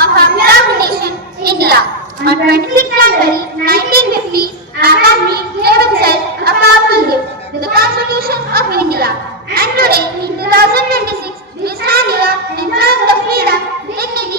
of our beloved nation, India. On 26 January 1950, our country gave itself a powerful gift, the Constitution of India. And today, in 2026, we stand here enjoying the freedom, dignity,